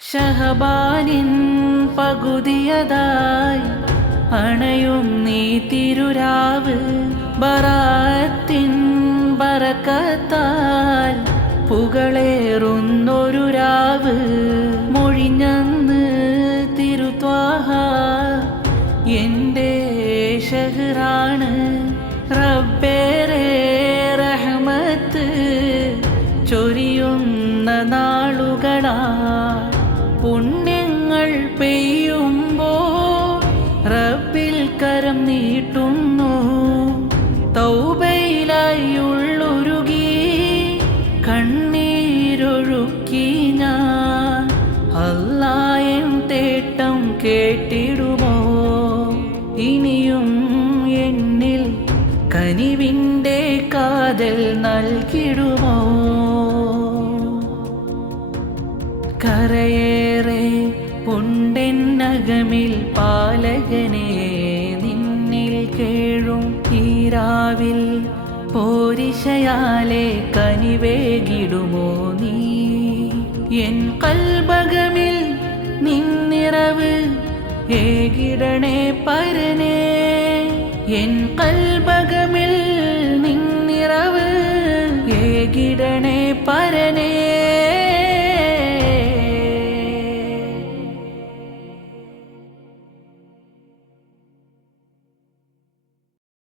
ഷഹബാനിൻ പകുതിയതായി അണയും നീ തിരുരാവ്. ബറാത്തിൻ ബറക്കത്താൽ പുകളേറുന്നൊരു രാവ്. മൊഴിഞ്ഞന്ന് തിരുത്വാഹ എൻ്റെ ഷഹ്റാണ്. റബ്ബേറെ റഹ്മത്ത് ചൊരിയുന്ന നാളുകളാ. പുണ്യങ്ങൾ പെയ്യുമ്പോ റബ്ബിൽ കരം നീട്ടുന്നു. തൗബയിലായി ഉള്ളുരുകി കണ്ണീരൊഴുക്കി ഞാൻ. അല്ലാഹ് തേട്ടം കേട്ടിടുമോ? ഇനിയും എന്നിൽ കനിവിൻ്റെ കാതൽ നൽകിടുമോ? കരയേറെ ഉണ്ടെന്നകമിൽ പാലകനെ നിന്നിൽ കേഴും ഈരാവിൽ പോരിശയാലെ കനിവേകിടുമോ നീ? എൻ കൽബകമിൽ നിന്നിറവ് ഏകിടണേ പരനേ. എൻ കൽബകമിൽ